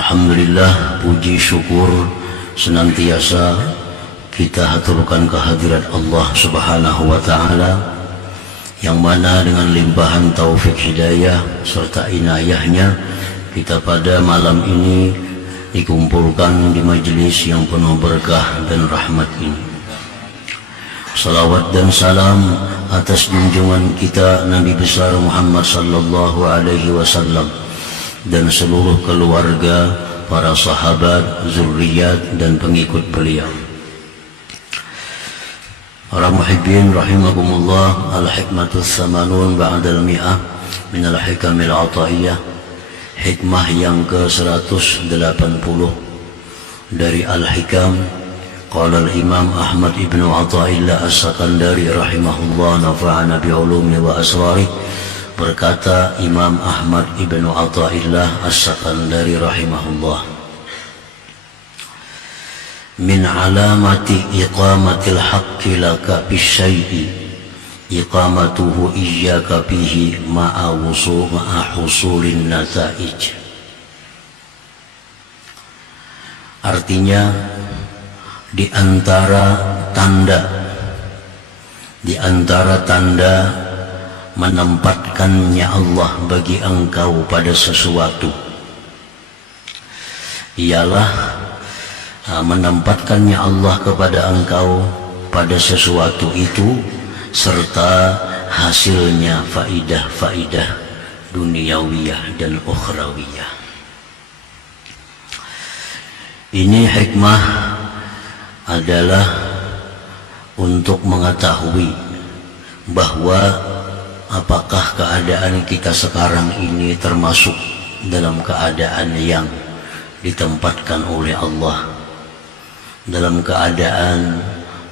Alhamdulillah, puji syukur senantiasa kita haturkan kehadirat Allah Subhanahu wa Ta'ala, yang mana dengan limpahan taufik hidayah serta inayahnya kita pada malam ini dikumpulkan di majelis yang penuh berkah dan rahmat ini. Salawat dan salam atas junjungan kita Nabi besar Muhammad sallallahu alaihi wasallam dan seluruh keluarga, para sahabat, zurriyat dan pengikut beliau. Para muhibbin rahimakumullah, al-hikmatus samanun ba'dal mi'ah minal hikamil ataiyah, hikmah yang ke-180 dari al-hikam. Qala al-imam Ahmad ibn Athaillah as-Sakandari rahimahullah, nafa'ana bi'ulumi wa asrari. Berkata Imam Ahmad ibn Athaillah as-Sakandari rahimahullah, min alamati iqamatil haqqi laka bisyai'i iqamatuhu iyyaka bihi ma'a husulin nata'ij. Artinya, di antara tanda menempatkannya Allah bagi engkau pada sesuatu ialah menempatkannya Allah kepada engkau pada sesuatu itu serta hasilnya faidah-faidah duniawiyah dan ukhrawiyah. Ini hikmah adalah untuk mengetahui bahwa apakah keadaan kita sekarang ini termasuk dalam keadaan yang ditempatkan oleh Allah, dalam keadaan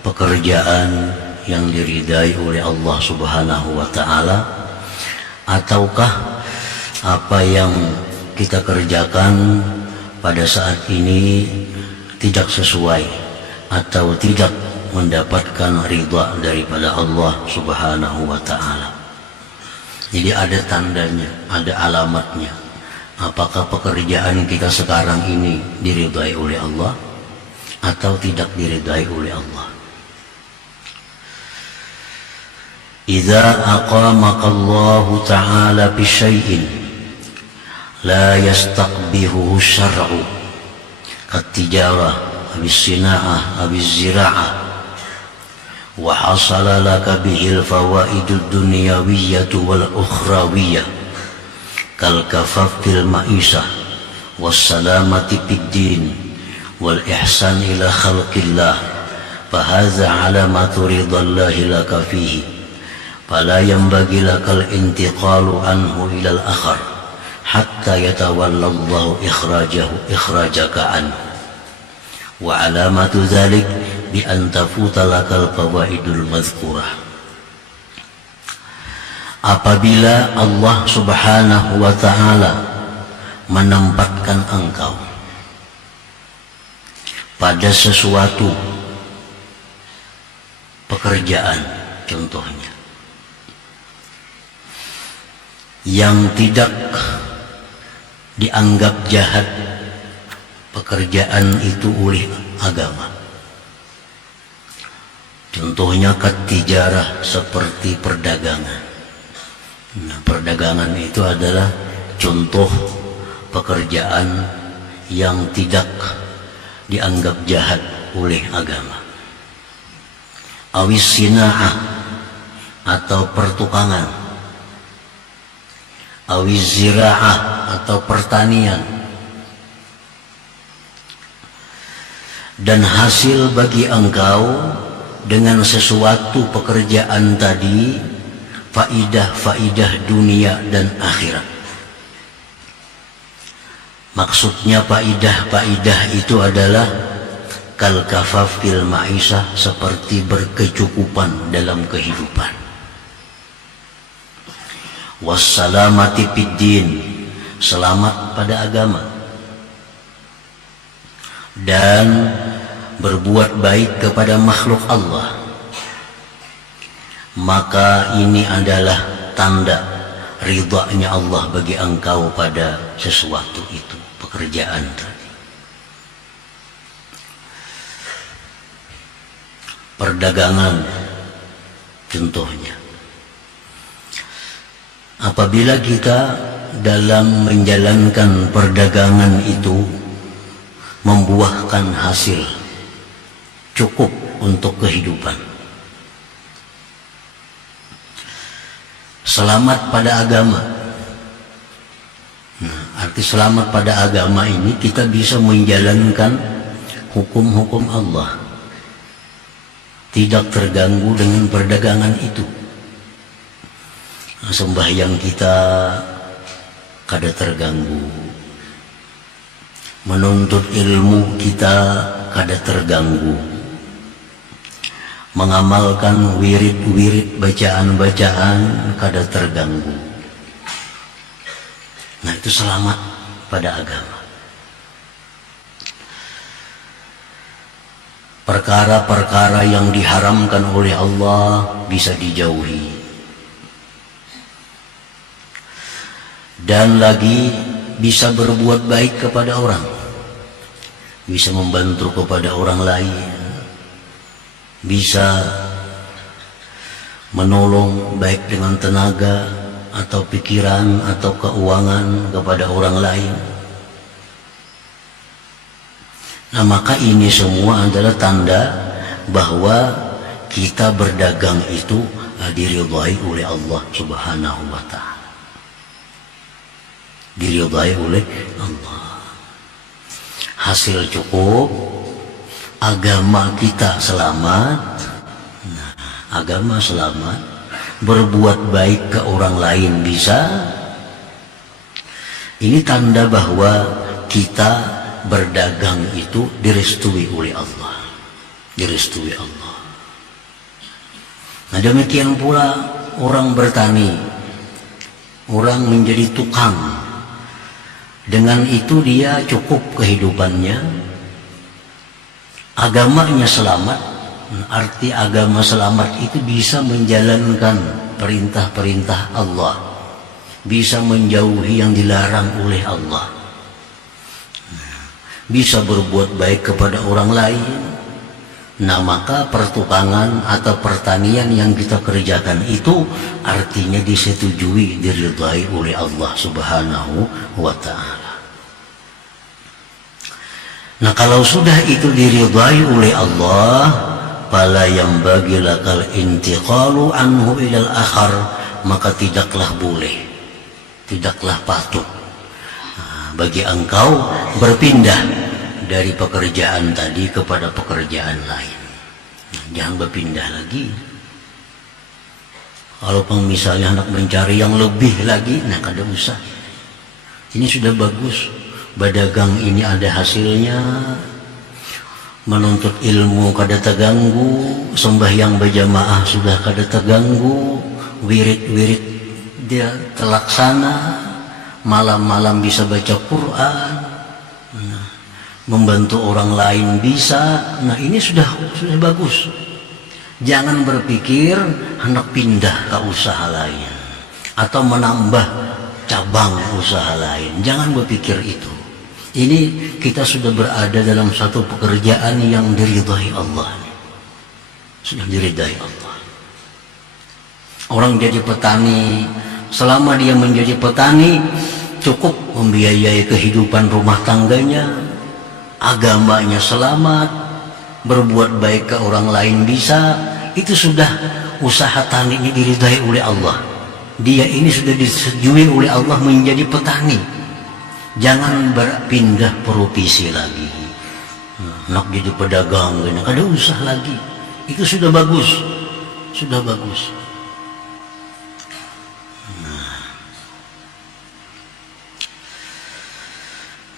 pekerjaan yang diridai oleh Allah Subhanahu wa Ta'ala, ataukah apa yang kita kerjakan pada saat ini tidak sesuai atau tidak mendapatkan ridha daripada Allah Subhanahu wa Ta'ala. Jadi ada tandanya, ada alamatnya. Apakah pekerjaan kita sekarang ini diridai oleh Allah atau tidak diridai oleh Allah. Idza aqamaka Allah Ta'ala bi syai'in la yastaqbihuhu syar'u kat-tijarah bis-sina'ah biz-zira'ah wa hasala laka bihil fawaidud dunyawiyyatu wal ukhrawiyyah kal kafaf fil ma'isah was salamati fid din wal ihsan ila khalqillah fa hadza alamatu ridallahi laka fihi fala yanbaghi lakal intiqalu anhu ila al akhar hatta yatawalla Allahu ikhrajaka anhu wa alamatu dzalik bi an tafuta lakal fawaidul mazkurah. Apabila Allah Subhanahu wa Ta'ala menempatkan engkau pada sesuatu pekerjaan, contohnya yang tidak dianggap jahat pekerjaan itu oleh agama, contohnya katijarah seperti perdagangan. Nah, perdagangan itu adalah contoh pekerjaan yang tidak dianggap jahat oleh agama. Awis sina'ah atau pertukangan, awis zira'ah atau pertanian, dan hasil bagi engkau dengan sesuatu pekerjaan tadi faidah-faidah dunia dan akhirat. Maksudnya faidah-faidah itu adalah kal kafaf fil ma'isah, seperti berkecukupan dalam kehidupan, wassalamati fid din, selamat pada agama, dan berbuat baik kepada makhluk Allah. Maka ini adalah tanda ridhanya Allah bagi engkau pada sesuatu itu, pekerjaan tadi. Perdagangan contohnya. Apabila kita dalam menjalankan perdagangan itu membuahkan hasil cukup untuk kehidupan, selamat pada agama. Arti selamat pada agama ini kita bisa menjalankan hukum-hukum Allah, tidak terganggu dengan perdagangan itu. Sembahyang kita kada terganggu, menuntut ilmu kita kada terganggu, mengamalkan wirid-wirid bacaan-bacaan kada terganggu. Nah, itu selamat pada agama. Perkara-perkara yang diharamkan oleh Allah bisa dijauhi. Dan lagi bisa berbuat baik kepada orang, bisa membantu kepada orang lain, bisa menolong baik dengan tenaga atau pikiran atau keuangan kepada orang lain. Nah, maka ini semua adalah tanda bahwa kita berdagang itu diridhai oleh Allah Subhanahu wa Ta'ala. Diridhai oleh Allah. Hasil cukup, agama kita selamat. Nah, agama selamat, berbuat baik ke orang lain bisa. Ini tanda bahwa kita berdagang itu direstui oleh Allah. Direstui Allah. Nah, demikian pula orang bertani, orang menjadi tukang. Dengan itu dia cukup kehidupannya, agamanya selamat. Arti agama selamat itu bisa menjalankan perintah-perintah Allah, bisa menjauhi yang dilarang oleh Allah, bisa berbuat baik kepada orang lain. Nah, maka pertukangan atau pertanian yang kita kerjakan itu artinya disetujui, diridhai oleh Allah Subhanahu wa Ta'ala. Nah, kalau sudah itu diridhai oleh Allah, fala yambaghi lakal intiqalu anhu ilal akhar, maka tidaklah boleh, tidaklah patut bagi engkau berpindah dari pekerjaan tadi kepada pekerjaan lain. Jangan berpindah lagi. Kalau misalnya hendak mencari yang lebih lagi, nah kada usah. Ini sudah bagus. Berdagang ini ada hasilnya. Menuntut ilmu kada terganggu, sembahyang berjamaah sudah kada terganggu, wirid-wirid dia terlaksana, malam-malam bisa baca Quran, membantu orang lain bisa. Nah, ini sudah bagus. Jangan berpikir hendak pindah ke usaha lain atau menambah cabang usaha lain. Jangan berpikir itu. Ini kita sudah berada dalam satu pekerjaan yang diridhai Allah. Sudah diridhai Allah. Orang jadi petani, selama dia menjadi petani cukup membiayai kehidupan rumah tangganya, agamanya selamat, berbuat baik ke orang lain bisa, itu sudah usaha taninya diridhai oleh Allah. Dia ini sudah disetujui oleh Allah menjadi petani. Jangan berpindah profesi lagi, nak jadi pedagang, kada usah lagi. Itu sudah bagus, sudah bagus.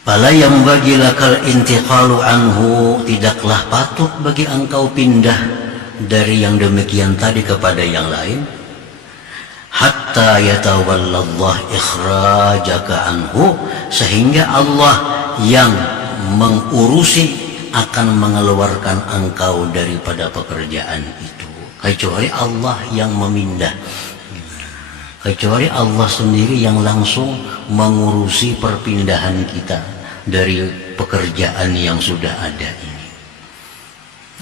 Fala yambaghi lakal intiqalu anhu, tidaklah patut bagi engkau pindah dari yang demikian tadi kepada yang lain, hatta yatawallallah ikhrajaka anhu, sehingga Allah yang mengurusi akan mengeluarkan engkau daripada pekerjaan itu. Kecuali Allah yang memindah, kecuali Allah sendiri yang langsung mengurusi perpindahan kita dari pekerjaan yang sudah ada ini.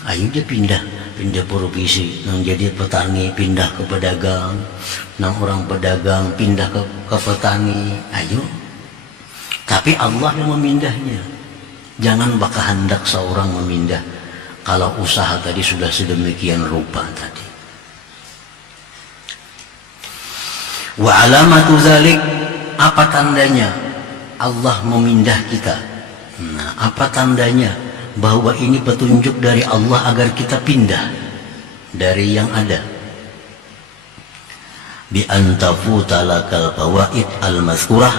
Ayo dia pindah profesi, nang jadi petani pindah ke pedagang, nang orang pedagang pindah ke petani. Ayo, tapi Allah yang memindahnya. Jangan baka hendak seorang memindah kalau usaha tadi sudah sedemikian rupa tadi. Wa alamatu dzalik, apa tandanya Allah memindah kita? Nah, apa tandanya bahwa ini petunjuk dari Allah agar kita pindah dari yang ada? Bi antafuta lakal fawaid al-mazkurah,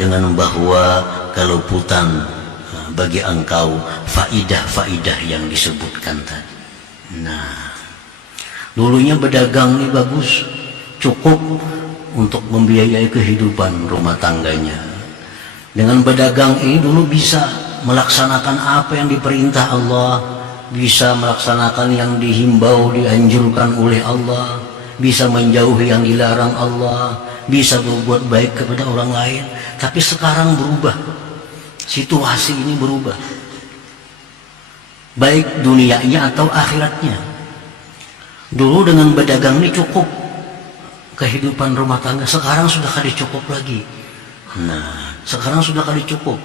dengan bahwa keluputan bagi engkau faidah-faidah yang disebutkan tadi. Nah, dulunya berdagang ini bagus, cukup untuk membiayai kehidupan rumah tangganya. Dengan berdagang ini dulu bisa melaksanakan apa yang diperintah Allah, bisa melaksanakan yang dihimbau, dianjurkan oleh Allah, bisa menjauhi yang dilarang Allah, bisa berbuat baik kepada orang lain. Tapi sekarang berubah, situasi ini berubah, baik dunianya atau akhiratnya. Dulu dengan berdagang ini cukup kehidupan rumah tangga, sekarang sudah kali cukup lagi. Nah, sekarang sudah kali cukup.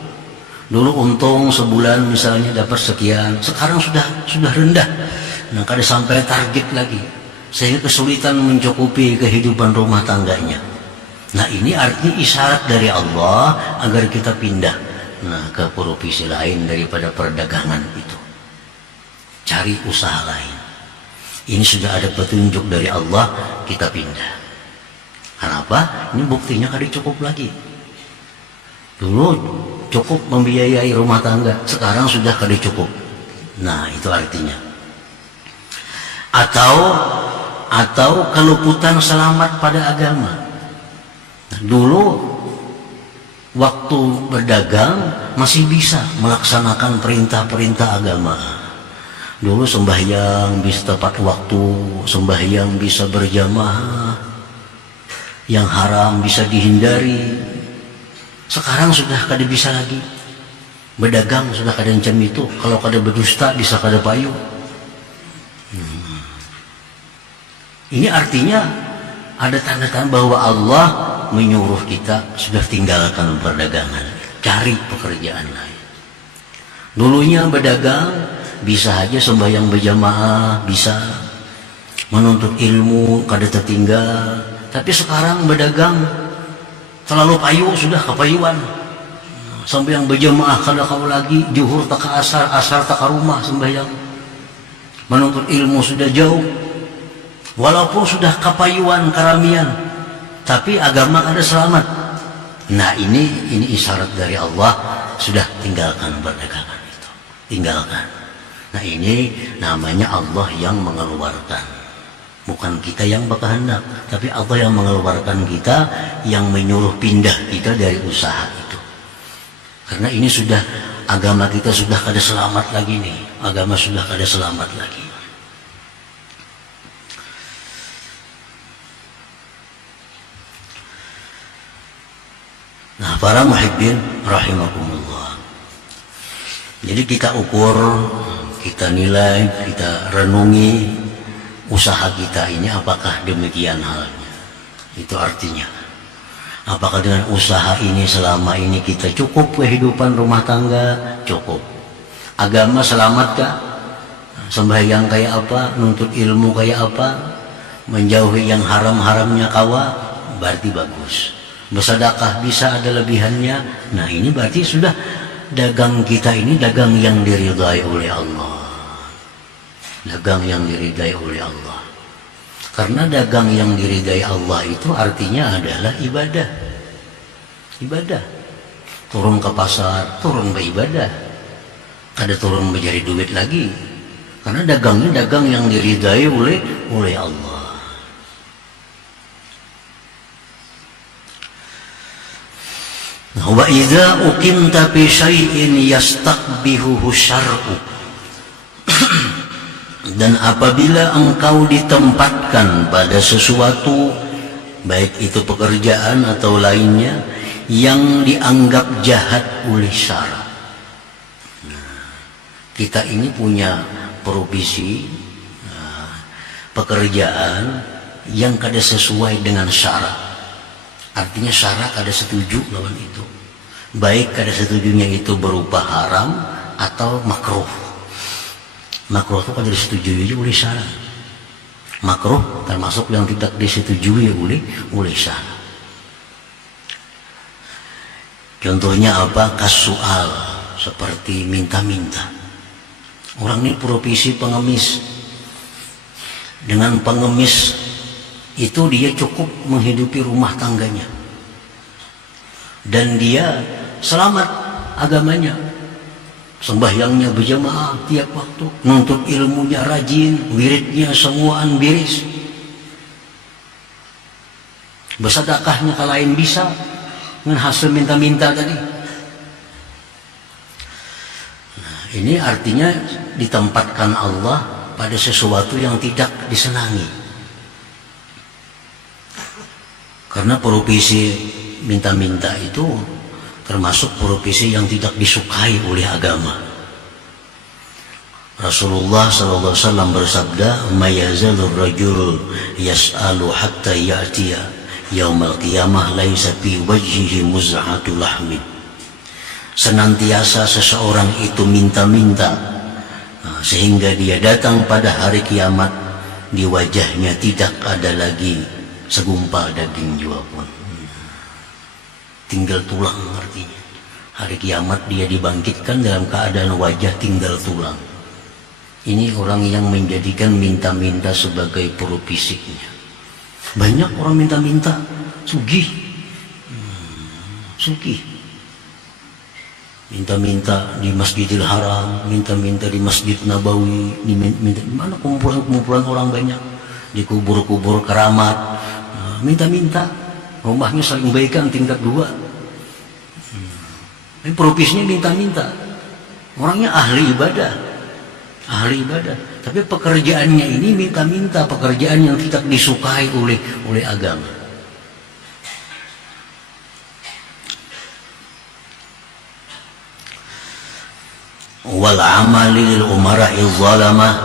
Dulu untung sebulan misalnya dapat sekian, sekarang sudah rendah. Nah, kada sampai target lagi, sehingga kesulitan mencukupi kehidupan rumah tangganya. Nah, ini artinya isyarat dari Allah agar kita pindah ke profesi lain daripada perdagangan itu. Cari usaha lain. Ini sudah ada petunjuk dari Allah, kita pindah. Kenapa? Ini buktinya kada cukup lagi. Dulu cukup membiayai rumah tangga, sekarang sudah kada cukup. Nah, itu artinya. Atau keluputan selamat pada agama. Dulu waktu berdagang masih bisa melaksanakan perintah-perintah agama. Dulu sembahyang bisa tepat waktu, sembahyang bisa berjamaah, yang haram bisa dihindari. Sekarang sudah kada bisa lagi. Berdagang sudah kada macam itu. Kalau kada berdusta bisa kada payu. Ini artinya ada tanda-tanda bahwa Allah menyuruh kita sudah tinggalkan perdagangan, cari pekerjaan lain. Dulunya berdagang bisa aja sembahyang berjamaah, bisa menuntut ilmu kada tertinggal. Tapi sekarang berdagang terlalu payu, sudah kepayuan. Sembahyang berjamaah kada kau lagi, zuhur tak ke asar, asar tak ke rumah sembahyang. Menuntut ilmu sudah jauh. Walaupun sudah kepayuan, karamian, tapi agama ada selamat. Nah, ini isyarat dari Allah, sudah tinggalkan perdagangan itu, tinggalkan. Nah, ini namanya Allah yang mengeluarkan, bukan kita yang berkehendak, tapi Allah yang mengeluarkan kita, yang menyuruh pindah kita dari usaha itu. Karena ini sudah, agama kita sudah kada selamat lagi nih, agama sudah kada selamat lagi. Nah, para muhibbin rahimakumullah. Jadi kita ukur, kita nilai, kita renungi usaha kita ini apakah demikian halnya. Itu artinya, apakah dengan usaha ini selama ini kita cukup kehidupan rumah tangga? Cukup. Agama selamatkah? Sembahyang kayak apa? Nuntut ilmu kayak apa? Menjauhi yang haram-haramnya kawa? Berarti bagus. Bersedekah bisa ada lebihannya. Nah, ini berarti sudah dagang kita ini dagang yang diridai oleh Allah. Dagang yang diridai oleh Allah. Karena dagang yang diridai Allah itu artinya adalah ibadah. Ibadah. Turun ke pasar, turun beribadah. Kada turun mencari duit lagi. Karena dagangnya dagang yang diridai oleh Allah. Wa idza uqimta fi syai'in yastaqbihuhu syar'u. Dan apabila engkau ditempatkan pada sesuatu, baik itu pekerjaan atau lainnya, yang dianggap jahat oleh syara. kita ini punya profesi, pekerjaan yang kada sesuai dengan syarat. Artinya syarat kada setuju lawan itu. Baik kada setujunya itu berupa haram atau makruh. Makruh itu kada disetujui oleh syarat. Makruh termasuk yang tidak disetujui oleh syarat. Contohnya apa? Kasual, seperti minta-minta. Orang ini profesi pengemis. Dengan pengemis itu dia cukup menghidupi rumah tangganya. Dan dia selamat agamanya. Sembahyangnya berjamaah tiap waktu. Nuntut ilmunya rajin, wiridnya semuaan biris. Bersedekahnya kalau lain bisa. Dengan hasil minta-minta tadi. Nah, ini artinya ditempatkan Allah pada sesuatu yang tidak disenangi. Karena profesi minta-minta itu termasuk profesi yang tidak disukai oleh agama. Rasulullah SAW bersabda, "Mayazalur rajul yas'alu hatta ya'tiya yaumal qiyamah laisa fi wajhihi muz'atu lahmin." Senantiasa seseorang itu minta-minta, sehingga dia datang pada hari kiamat, di wajahnya tidak ada lagi segumpal daging jua pun. Tinggal tulang artinya. Hari kiamat dia dibangkitkan dalam keadaan wajah tinggal tulang. Ini orang yang menjadikan minta-minta sebagai profesinya. Banyak orang minta-minta, sugih. Sugih. Minta-minta di Masjidil Haram, minta-minta di Masjid Nabawi, minta mana kumpulan-kumpulan orang banyak, di kubur-kubur keramat, minta-minta, rumahnya saling baikan tingkat 2. Ini profesinya minta-minta, orangnya ahli ibadah, tapi pekerjaannya ini minta-minta, pekerjaan yang tidak disukai oleh agama. Wal amali lil umara'i zalamah.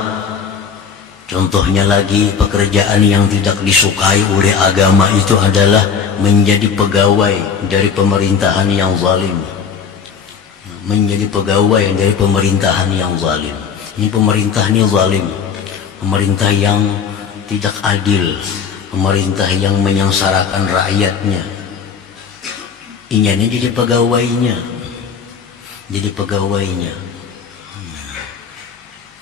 Contohnya lagi, pekerjaan yang tidak disukai oleh agama itu adalah menjadi pegawai dari pemerintahan yang zalim. Menjadi pegawai dari pemerintahan yang zalim. Ini pemerintah ini zalim, pemerintah yang tidak adil, pemerintah yang menyengsarakan rakyatnya. Ini jadi pegawainya,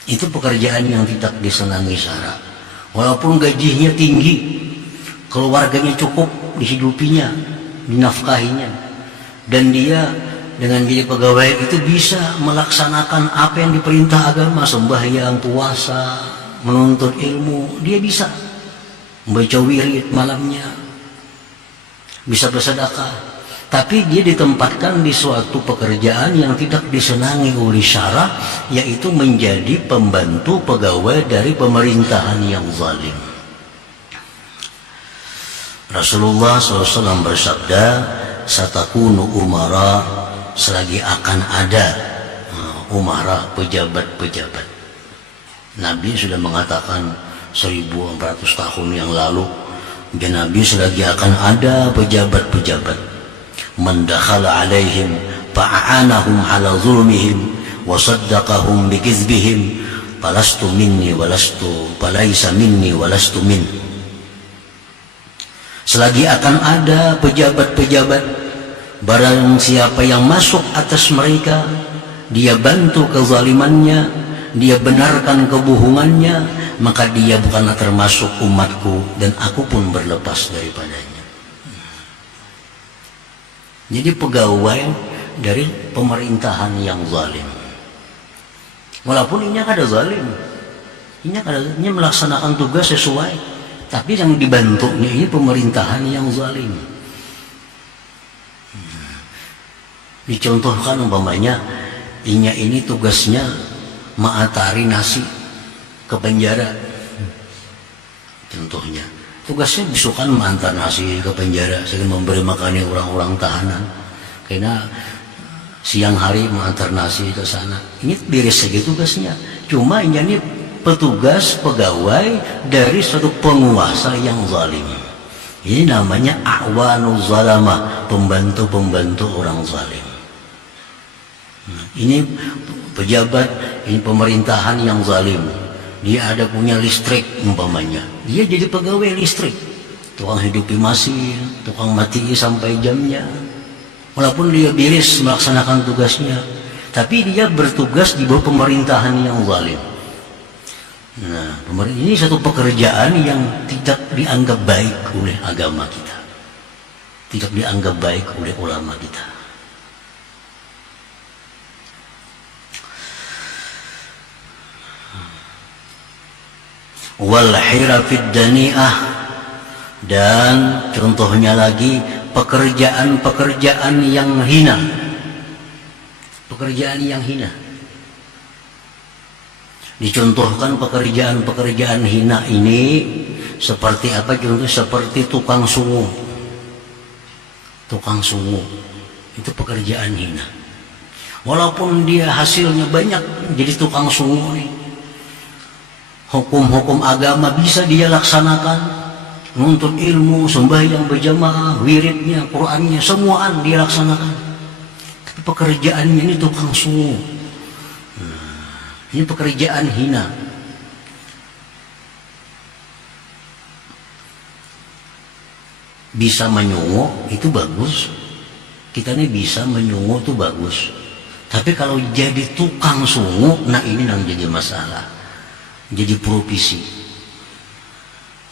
Itu pekerjaan yang tidak disenangi syarak. Walaupun gajinya tinggi, keluarganya cukup dihidupinya, dinafkahinya, dan dia dengan jadi pegawai itu bisa melaksanakan apa yang diperintah agama, sembahyang, puasa, menuntut ilmu. Dia bisa membaca wirid malamnya, bisa bersedekah. Tapi dia ditempatkan di suatu pekerjaan yang tidak disenangi oleh syara, yaitu menjadi pembantu pegawai dari pemerintahan yang zalim. Rasulullah SAW bersabda, "Satakunu umara," selagi akan ada umara, pejabat-pejabat. Nabi sudah mengatakan 1400 tahun yang lalu, dan Nabi selagi akan ada pejabat-pejabat, man dakhala alaihim fa'anahum ala zulmihim wa saddaqahum bikizbihim falastu minni walastu falaisa minni walastu min. Selagi akan ada pejabat-pejabat, barang siapa yang masuk atas mereka, dia bantu kezalimannya, dia benarkan kebohongannya, maka dia bukanlah termasuk umatku, dan aku pun berlepas daripadanya. Jadi pegawai dari pemerintahan yang zalim. Walaupun ini ada zalim, ini melaksanakan tugas sesuai, tapi yang dibantunya ini pemerintahan yang zalim. Dicontohkan umpamanya, ini tugasnya ma'atari nasi ke penjara. Contohnya, tugasnya bisukan mengantar nasi ke penjara, sehingga memberi makannya orang-orang tahanan. Karena siang hari mengantar nasi ke sana. Ini beres saja tugasnya. Cuma ini petugas pegawai dari suatu penguasa yang zalim. Ini namanya a'wanu zalamah, pembantu-pembantu orang zalim. Ini pejabat, ini pemerintahan yang zalim. Dia ada punya listrik umpamanya, dia jadi pegawai listrik, tukang hidupi mesin, tukang mati sampai jamnya. Walaupun dia beres melaksanakan tugasnya, tapi dia bertugas di bawah pemerintahan yang zalim. Nah, ini satu pekerjaan yang tidak dianggap baik oleh agama kita, tidak dianggap baik oleh ulama kita. Wal hirafid dani'ah, dan contohnya lagi pekerjaan-pekerjaan yang hina. Pekerjaan yang hina. Dicontohkan pekerjaan-pekerjaan hina ini seperti apa? Contoh seperti tukang sungu. Tukang sungu itu pekerjaan hina. Walaupun dia hasilnya banyak jadi tukang sungu nih, hukum-hukum agama bisa dia laksanakan, menuntut ilmu, sembahyang berjamaah, wiridnya, Qur'annya, semuaan dia laksanakan. Tapi pekerjaannya ini tukang sungu. Ini pekerjaan hina. Bisa menyungu itu bagus. Kita ini bisa menyungu itu bagus. Tapi kalau jadi tukang sungu, nah ini yang jadi masalah. Jadi profesi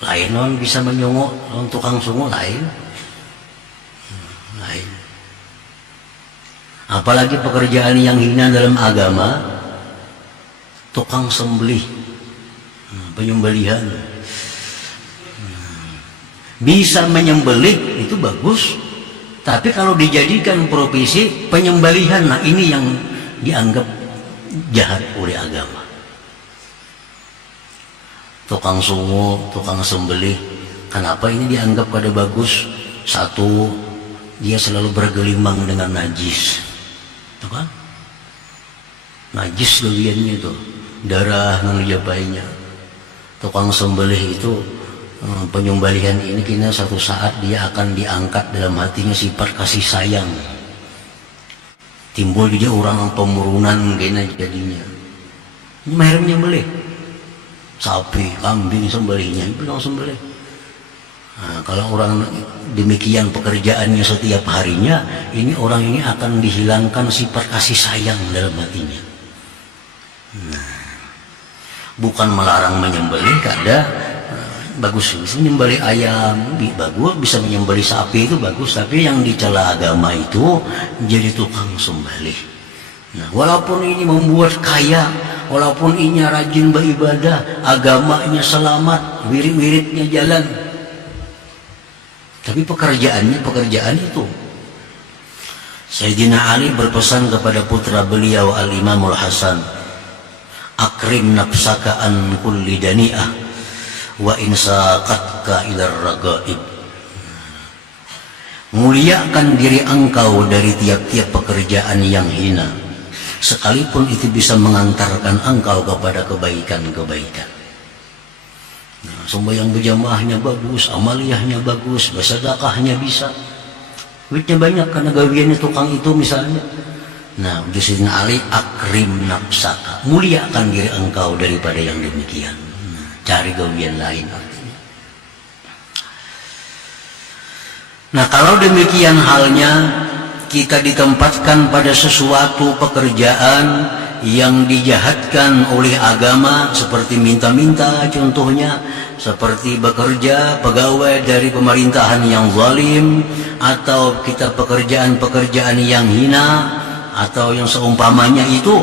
lain, non bisa menyungu, non tukang sungu lain. Apalagi pekerjaan yang hina dalam agama, tukang sembelih, penyembelihan. Bisa menyembelih itu bagus, tapi kalau dijadikan profesi penyembelihan, nah ini yang dianggap jahat oleh agama. Tukang sungu, tukang sembelih, kenapa ini dianggap pada bagus? Satu, dia selalu bergelimang dengan najis, tuh kan? Najis lebihannya itu, darah menjabainya. Tukang sembelih itu, penyembelihan ini kini satu saat dia akan diangkat dalam hatinya sifat kasih sayang. Timbul dia orang pemurunan kena jadinya. Ini mahir menyembelih. Sapi, kambing sembelihnya, itu yang sembelih. Nah, kalau orang demikian pekerjaannya setiap harinya, ini orang ini akan dihilangkan sifat kasih sayang dalam hatinya. Nah, bukan melarang menyembelih, kada bagus menyembelih ayam, bagus, bisa menyembelih sapi itu bagus, tapi yang dicela agama itu jadi tukang sembelih. Nah, walaupun ini membuat kaya, walaupun ini rajin beribadah, agamanya selamat, wirid-wiridnya jalan, tapi pekerjaannya pekerjaan itu. Sayyidina Ali berpesan kepada putra beliau Al-Imamul Hasan, akrim nafsaka an kulli dani'ah wa insaqatka ilar ragaib. Muliakan diri engkau dari tiap-tiap pekerjaan yang hina, sekalipun itu bisa mengantarkan engkau kepada kebaikan-kebaikan. Nah, sembahyang berjamaahnya bagus, amaliyahnya bagus, bersedekahnya bisa, duitnya banyak karena gawiannya tukang itu misalnya. Nah, di sini Ali, akrim nafsaka, muliakan diri engkau daripada yang demikian. Nah, cari gawian lain artinya. Nah, kalau demikian halnya, kita ditempatkan pada sesuatu pekerjaan yang dijahatkan oleh agama, seperti minta-minta contohnya, seperti bekerja pegawai dari pemerintahan yang zalim, atau kita pekerjaan-pekerjaan yang hina, atau yang seumpamanya itu,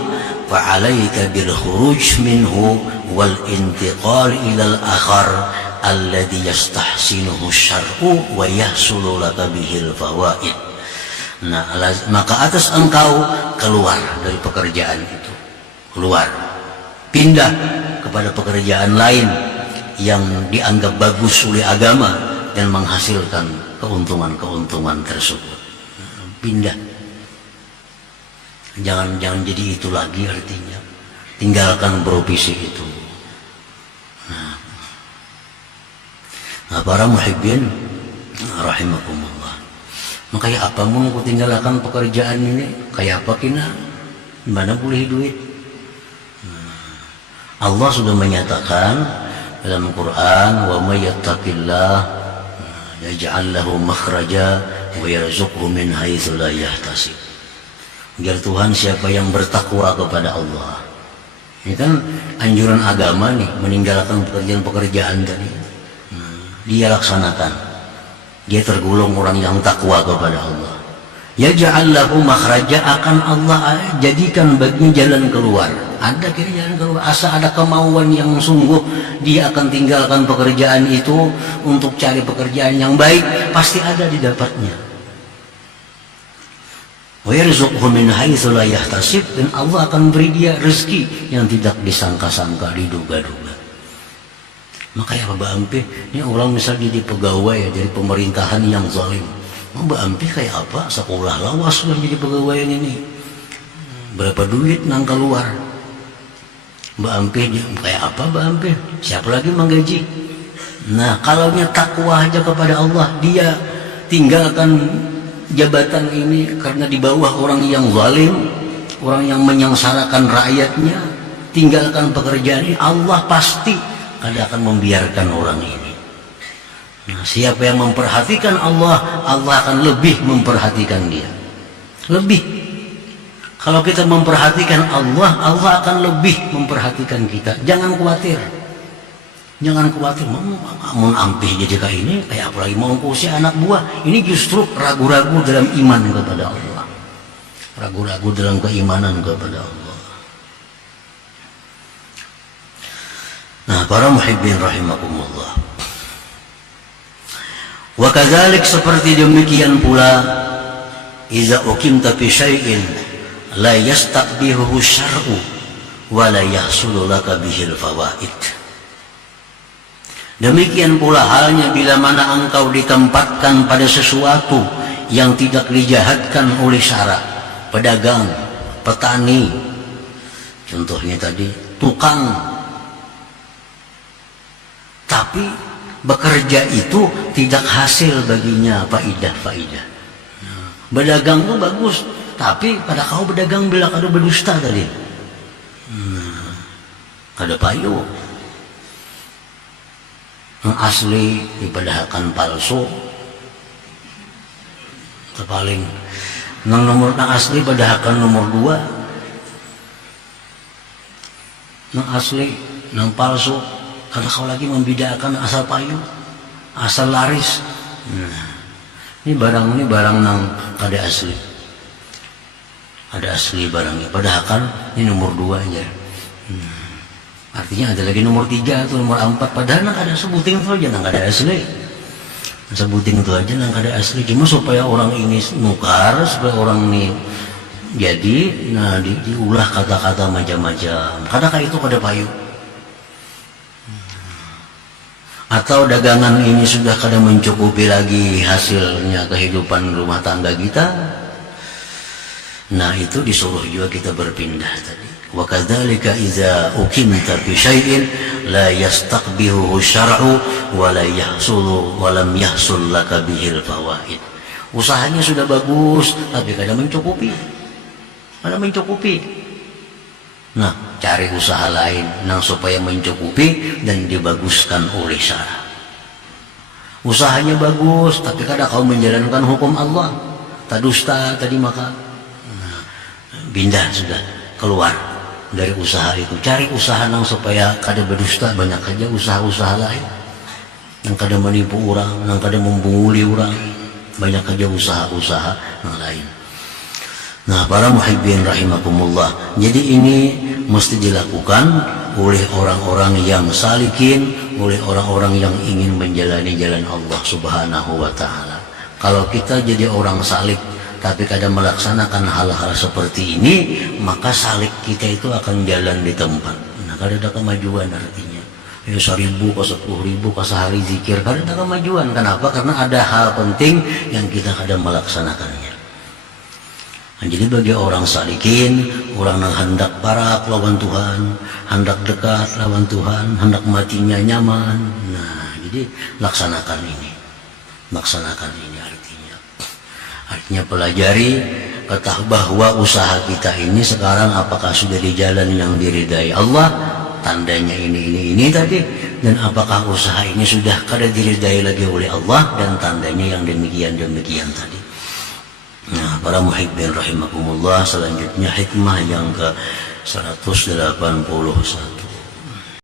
fa'alaika bil khuruj minhu wal intiqal ilal akhar alladhi yastahsinuhu syar'u wa yahsulu laka bihil fawaid. Nah, maka atas engkau keluar dari pekerjaan itu, keluar, pindah kepada pekerjaan lain yang dianggap bagus oleh agama dan menghasilkan keuntungan-keuntungan tersebut. Pindah. Jangan jadi itu lagi artinya. Tinggalkan profesi itu. Nah, para muhibbin rahimakumullah. Makanya apa mau ku tinggalkan pekerjaan ini? Kayak apa kina? Mana boleh duit? Allah sudah menyatakan dalam Quran, wa may yattaqillah yaj'al lahu makhraja wa yarzuqhu min haitsu la yahtasib. Biar Tuhan siapa yang bertakwa kepada Allah. Ini kan anjuran agama nih, meninggalkan pekerjaan-pekerjaan tadi. Dia laksanakan. Dia tergolong orang yang takwa kepada Allah. Ya ja'allahu makhraja, akan Allah jadikan baginya jalan keluar. Ada kira jalan keluar. Asa ada kemauan yang sungguh, dia akan tinggalkan pekerjaan itu untuk cari pekerjaan yang baik, pasti ada didapatnya. Wa yarzuqhu min haitsu la yahtasib, dan Allah akan beri dia rezeki yang tidak disangka-sangka, diduga-duga. Makanya Mbak Ampi, ini orang misalnya jadi pegawai ya, dari pemerintahan yang zalim. Mbak Ampi kayak apa? Sekolah lawas sudah jadi pegawai ini. Berapa duit nang keluar? Mbak Ampi kayak apa Mbak Ampi? Siapa lagi menggaji? Nah, kalau nya takwa aja kepada Allah, dia tinggalkan jabatan ini karena di bawah orang yang zalim, orang yang menyengsarakan rakyatnya, tinggalkan pekerjaan ini, Allah pasti kada akan membiarkan orang ini. Nah, siapa yang memperhatikan Allah, Allah akan lebih memperhatikan dia. Lebih. Kalau kita memperhatikan Allah, Allah akan lebih memperhatikan kita. Jangan khawatir. Jangan khawatir, mau ampih jadi kayak ini, kayak apalagi mau usia anak buah. Ini justru ragu-ragu dalam iman kepada Allah. Ragu-ragu dalam keimanan kepada Allah. Nah, para muhibbin rahimakumullah. Wa kadzalik, seperti demikian pula, iza uqimta fi syai'in la yastaqbihu syar'u wa la yahsulu laka bihil fawaid. Demikian pula halnya bila mana engkau ditempatkan pada sesuatu yang tidak dijahatkan oleh syara. Pedagang, petani, contohnya tadi tukang, tapi bekerja itu tidak hasil baginya faidah. Berdagang itu bagus, tapi pada kau berdagang bila kau berdusta tadi, kada payu. Yang asli dipadahakan palsu, terpaling. Yang nomor yang asli padahakan nomor 2, yang asli, yang palsu. Karena kau lagi membedakan asal payu, asal laris. Ini barang nang kada asli. Ada asli barangnya, padahakan ini nomor 2 aja. Artinya ada lagi nomor 3 atau nomor 4, padahal nang ada sebuting itu aja nang ada asli. Sebuting itu aja nang ada asli. Cuma supaya orang ini nukar, supaya orang ini jadi, nah diulah kata-kata macam-macam. Kadang itu kada payu. Atau dagangan ini sudah kada mencukupi lagi hasilnya kehidupan rumah tangga kita. Nah, itu disuruh juga kita berpindah tadi. Wa kadzalika idza uqimta fi syai'in la yastaqbihu syar'u wa la yahsulu wa lam yahsul laka bihil fawaid. Usahanya sudah bagus tapi kada mencukupi. Kada mencukupi. Nah, cari usaha lain yang supaya mencukupi dan dibaguskan oleh syara. Usahanya bagus tapi kada kau menjalankan hukum Allah. Tadusta tadi maka pindah sudah keluar dari usaha itu. Cari usaha nang supaya kada berdusta, banyak aja usaha-usaha lain. Nang kada menipu orang, nang kada membunguli orang, banyak aja usaha-usaha yang lain. Nah, para muhibbin rahimakumullah. Jadi ini mesti dilakukan oleh orang-orang yang salikin, oleh orang-orang yang ingin menjalani jalan Allah Subhanahu wa taala. Kalau kita jadi orang salik tapi kadang melaksanakan hal-hal seperti ini, maka salik kita itu akan jalan di tempat. Nah, kada ada kemajuan artinya. 1.000 ke 10.000 ke sehari zikir, kada ada kemajuan. Kenapa? Karena ada hal penting yang kita kadang melaksanakannya. Jadi bagi orang salikin, orang yang hendak parak lawan Tuhan, hendak dekat lawan Tuhan, hendak matinya nyaman. Nah, jadi laksanakan ini artinya. Artinya pelajari, ketahui bahwa usaha kita ini sekarang apakah sudah di jalan yang diridai Allah, tandanya ini tadi, dan apakah usaha ini sudah kada diridai lagi oleh Allah, dan tandanya yang demikian tadi. Nah, para muhibbin rahimakumullah, selanjutnya hikmah yang ke 181.